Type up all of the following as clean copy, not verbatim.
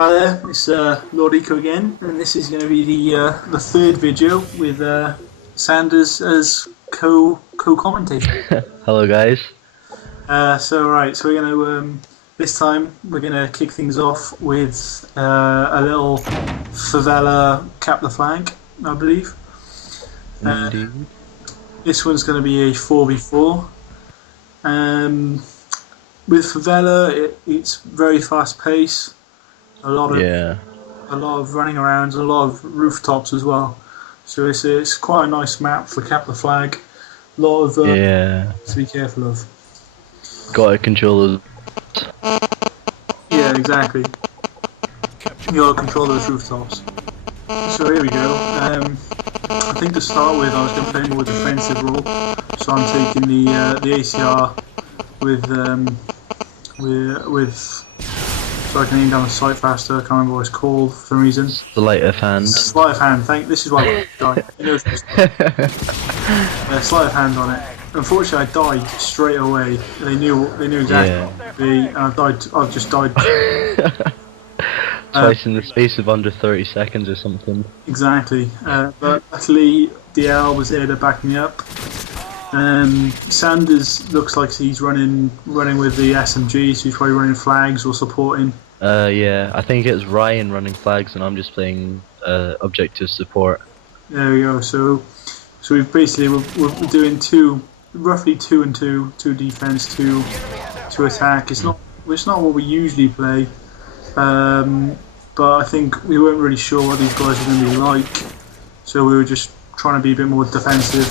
Hi there, it's Lord Eco again, and this is going to be the third video with Sanders as co-commentator. Hello guys. So we're going to this time we're going to kick things off with a little Favela cap the flag, I believe. Indeed. This one's going to be a 4v4. With Favela, it's very fast pace. A lot of running around, a lot of rooftops as well. So it's quite a nice map for cap the flag. A lot of to be careful of. Gotta control those. Yeah, exactly. You gotta control those rooftops. So here we go. I think to start with, I was going to play a more defensive role. So I'm taking the ACR with. So I can aim down the sight faster. I can't remember what it's called for some reason. Sleight of hand. Sleight of hand. This is why I died. He knows this. Sleight of hand on it. Unfortunately, I died straight away. They knew exactly. And I've just died. Twice in the space of under 30 seconds or something. Exactly. But luckily, DL was there to back me up. Sanders looks like he's running with the SMG, so he's probably running flags or supporting. Yeah, I think it's Ryan running flags and I'm just playing objective support. There we go. So we've basically we're doing roughly two and two defense, two attack. It's not what we usually play, but I think we weren't really sure what these guys were going to be like, so we were just trying to be a bit more defensive.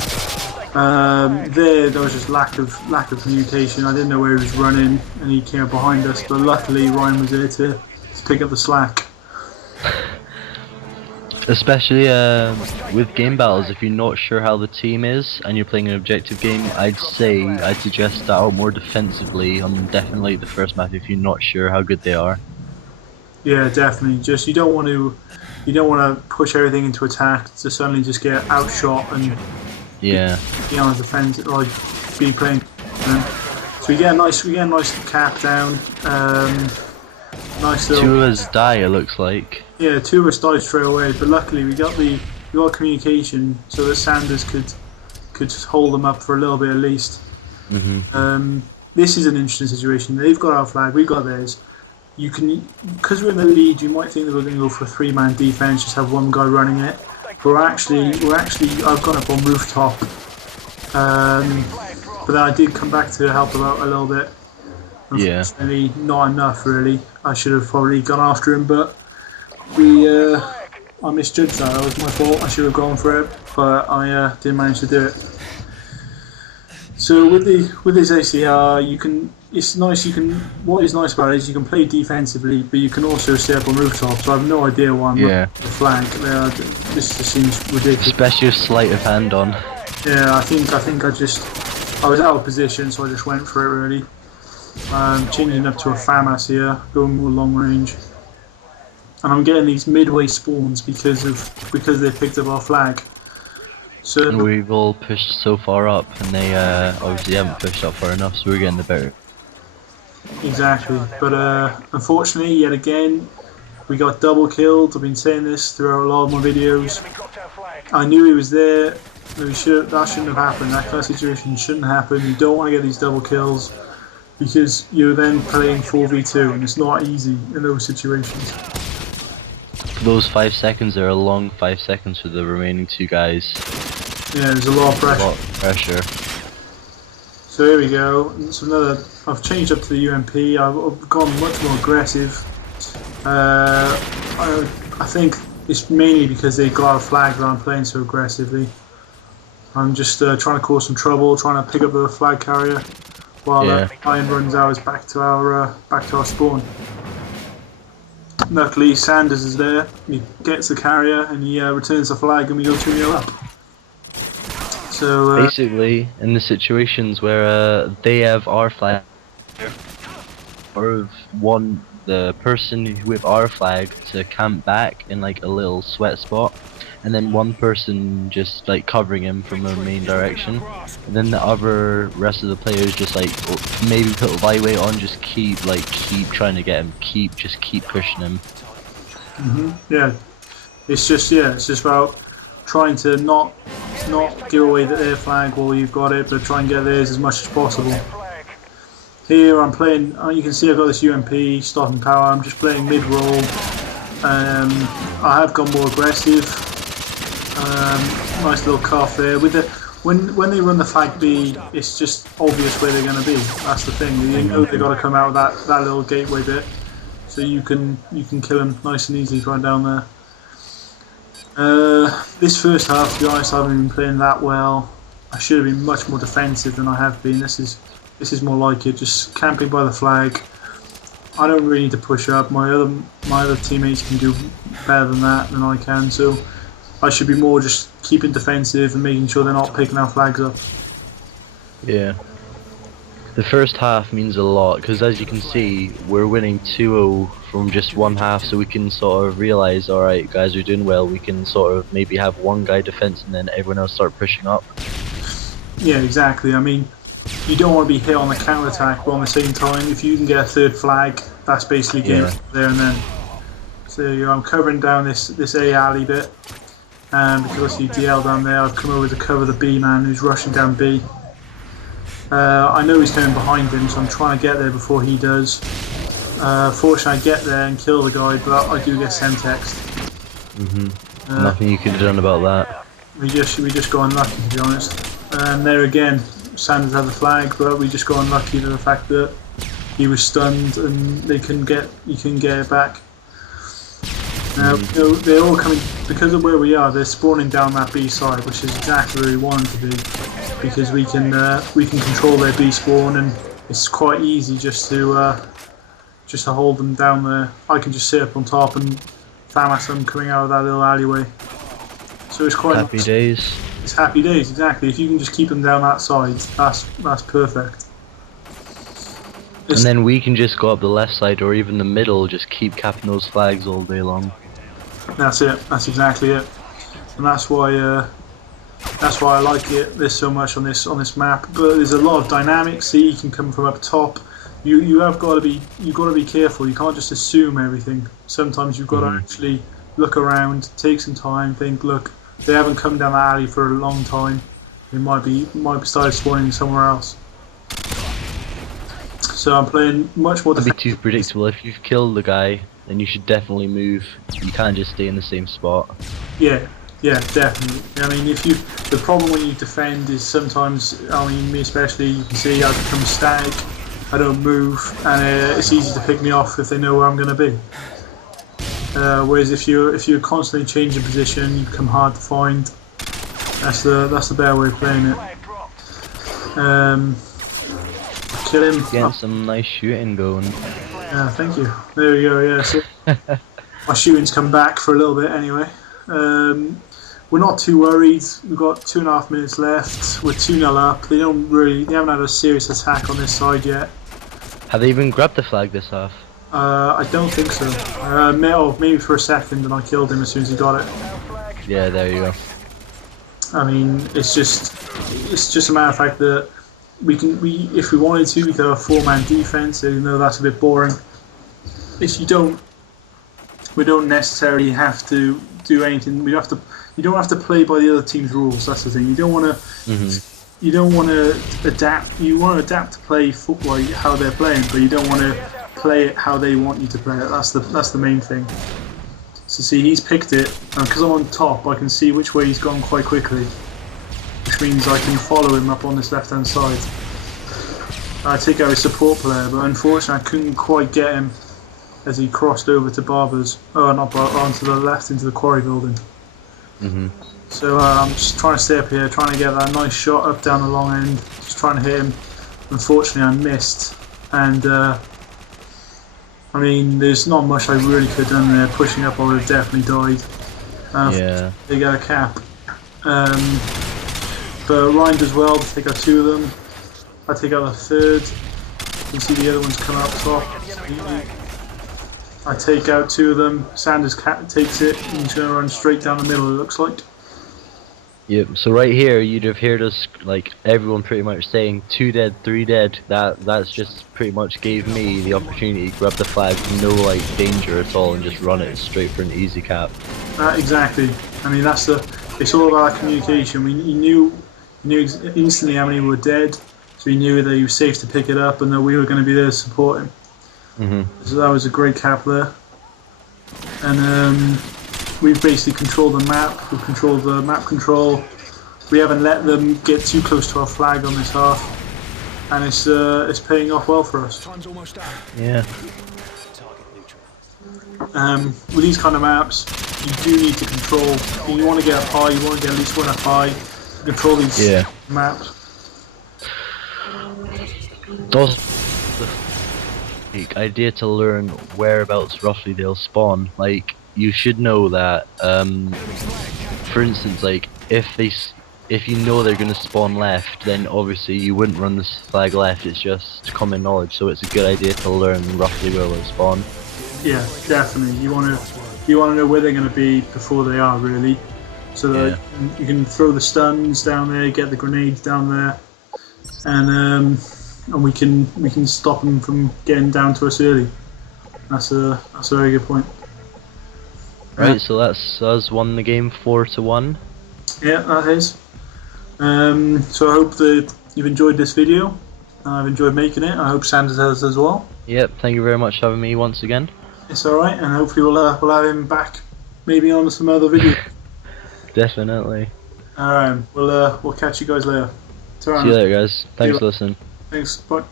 There was just lack of communication. I didn't know where he was running, and he came up behind us. But luckily, Ryan was there to pick up the slack. Especially with game battles, if you're not sure how the team is and you're playing an objective game, I'd suggest that out more defensively on definitely the first map if you're not sure how good they are. Yeah, definitely. Just you don't want to push everything into attack to suddenly just get outshot and. Yeah. Be on the defense, like be playing. So we get a nice cap down. Nice little. Two of us die. It looks like. Yeah, two of us died straight away, but luckily we got communication so that Sanders could hold them up for a little bit at least. This is an interesting situation. They've got our flag, we've got theirs. You can, because we're in the lead, you might think that we're going to go for a 3-man defense, just have one guy running it. We're actually. I've gone up on rooftop, but then I did come back to help them out a little bit. Unfortunately, not enough really. I should have probably gone after him, but I misjudged that. That was my fault. I should have gone for it, but I didn't manage to do it. So with this ACR, you can. It's nice. What is nice about it is you can play defensively, but you can also stay up on rooftops. So I have no idea why I'm not the flank. This just seems ridiculous. Especially with sleight of hand on. Yeah, I think I was out of position, so I just went for it really. Changing up to a FAMAS here, going more long range, and I'm getting these midway spawns because they picked up our flag. So and we've all pushed so far up, and they obviously haven't pushed up far enough, so we're getting the better. Exactly, but unfortunately, yet again, we got double killed. I've been saying this throughout a lot of my videos. I knew he was there. That shouldn't have happened. That kind of situation shouldn't happen. You don't want to get these double kills because you're then playing 4v2, and it's not easy in those situations. Those 5 seconds are a long 5 seconds for the remaining two guys. Yeah, there's a lot of pressure. So here we go. I've changed up to the UMP. I've gone much more aggressive. I think it's mainly because they got a flag that I'm playing so aggressively. I'm just trying to cause some trouble, trying to pick up the flag carrier, while Ryan runs ours back to our spawn. Luckily, Sanders is there. He gets the carrier and he returns the flag, and we go 2-0 up. So basically, in the situations where they have our flag, or want the person with our flag to camp back in like a little sweat spot, and then one person just like covering him from the main direction, and then the rest of the players just like maybe put a byweight on, just keep trying to get him, keep pushing him. Yeah, it's just about trying to not give away their flag while you've got it, but try and get theirs as much as possible. Here I'm playing. You can see I've got this UMP stopping power. I'm just playing mid roll. I have gone more aggressive. Nice little cuff there. With the when they run the flag B, it's just obvious where they're going to be. That's the thing. You know they've got to come out of that little gateway bit, so you can kill them nice and easily right down there. This first half, to be honest, I haven't been playing that well. I should have been much more defensive than I have been. This is more like it, just camping by the flag. I don't really need to push up. My other teammates can do better than that than I can. So I should be more just keeping defensive and making sure they're not picking our flags up. Yeah. The first half means a lot because, as you can see, we're winning 2-0 from just one half, so we can sort of realise, alright, guys are doing well, we can sort of maybe have one guy defense and then everyone else start pushing up. Yeah, exactly. I mean, you don't want to be hit on the counter attack, but on the same time, if you can get a third flag, that's basically game there and then. So there you go. I'm covering down this A alley bit, and because I see DL down there, I've come over to cover the B man who's rushing down B. I know he's coming behind him, so I'm trying to get there before he does. Fortunately, I get there and kill the guy, but I do get Semtext. Nothing you could have done about that. We just got unlucky, to be honest. And there again, Sanders had the flag, but we just got unlucky to the fact that he was stunned and you couldn't get it back. They're all coming because of where we are. They're spawning down that B side, which is exactly where we want them to be, because we can control their B spawn, and it's quite easy just to hold them down there. I can just sit up on top and FAMAS them coming out of that little alleyway. So it's quite happy days. It's happy days, exactly. If you can just keep them down that side, that's perfect. And then we can just go up the left side or even the middle, just keep capping those flags all day long. That's it. That's exactly it. And that's why I like this so much on this map. But there's a lot of dynamics. See, you can come from up top. You've got to be careful. You can't just assume everything. Sometimes you've got to actually look around, take some time, think. Look, they haven't come down the alley for a long time. They might be started spawning somewhere else. So I'm playing much more defensive. Don't be too predictable. If you've killed the guy, then you should definitely move. You can't just stay in the same spot. Yeah, definitely. I mean, the problem when you defend is sometimes, I mean, me especially, you can see I become static. I don't move, and it's easy to pick me off if they know where I'm going to be. Whereas if you're constantly changing position, you become hard to find. That's the better way of playing it. Kill him. Getting some nice shooting going. Yeah, thank you. There we go. Yeah, so my shooting's come back for a little bit anyway. We're not too worried. We've got 2.5 minutes left. We're 2-0 up. They haven't had a serious attack on this side yet. Have they even grabbed the flag this half? I don't think so. Maybe for a second, and I killed him as soon as he got it. Yeah, there you go. I mean, it's just a matter of fact that if we wanted to, we could have a 4-man defense, even though that's a bit boring. We don't necessarily have to do anything. You don't have to play by the other team's rules. That's the thing. You don't want to. You don't want to adapt. You want to adapt to play football how they're playing, but you don't want to play it how they want you to play it. That's the main thing. So see, he's picked it, and because I'm on top, I can see which way he's gone quite quickly, which means I can follow him up on this left-hand side. I take out his support player, but unfortunately I couldn't quite get him as he crossed over to Barber's. Oh, not Barber, onto the left into the quarry building. So I'm just trying to stay up here, trying to get that nice shot up down the long end, just trying to hit him. Unfortunately I missed, and I mean, there's not much I really could have done there. Pushing up, I would have definitely died. Yeah. They got a cap. But Ryan does well to take out 2 of them. I take out the 3rd. You can see the other ones come out top. I take out 2 of them. Sanders takes it, and he's going to run straight down the middle, it looks like. Yep. So right here, you'd have heard us like everyone pretty much saying 2 dead, 3 dead. That's just pretty much gave me the opportunity to grab the flag, no like danger at all, and just run it straight for an easy cap. Exactly. I mean, it's all about communication. You knew instantly how many were dead, so he knew that he was safe to pick it up and that we were going to be there to support him. So that was a great cap there. And we've basically controlled the map. We've controlled the map control. We haven't let them get too close to our flag on this half, and it's paying off well for us. Time's almost up. Yeah. With these kind of maps, you do need to control. You want to get up high. You want to get at least one up high. To control these maps. Also, like, idea to learn whereabouts roughly they'll spawn. Like, you should know that. For instance, like if you know they're gonna spawn left, then obviously you wouldn't run this flag left. It's just common knowledge. So it's a good idea to learn roughly where they'll spawn. Yeah, definitely. You want to know where they're going to be before they are really, so that you can throw the stuns down there, get the grenades down there, and we can stop them from getting down to us early. That's a very good point. Right, so that's us won the game 4-1. Yeah, that is. So I hope that you've enjoyed this video. I've enjoyed making it. I hope Sanders has as well. Yep, thank you very much for having me once again. It's alright, and hopefully we'll have him back, maybe on some other video. Definitely. Alright, we'll catch you guys later. See you later, guys. Thanks for listening. Thanks, bye.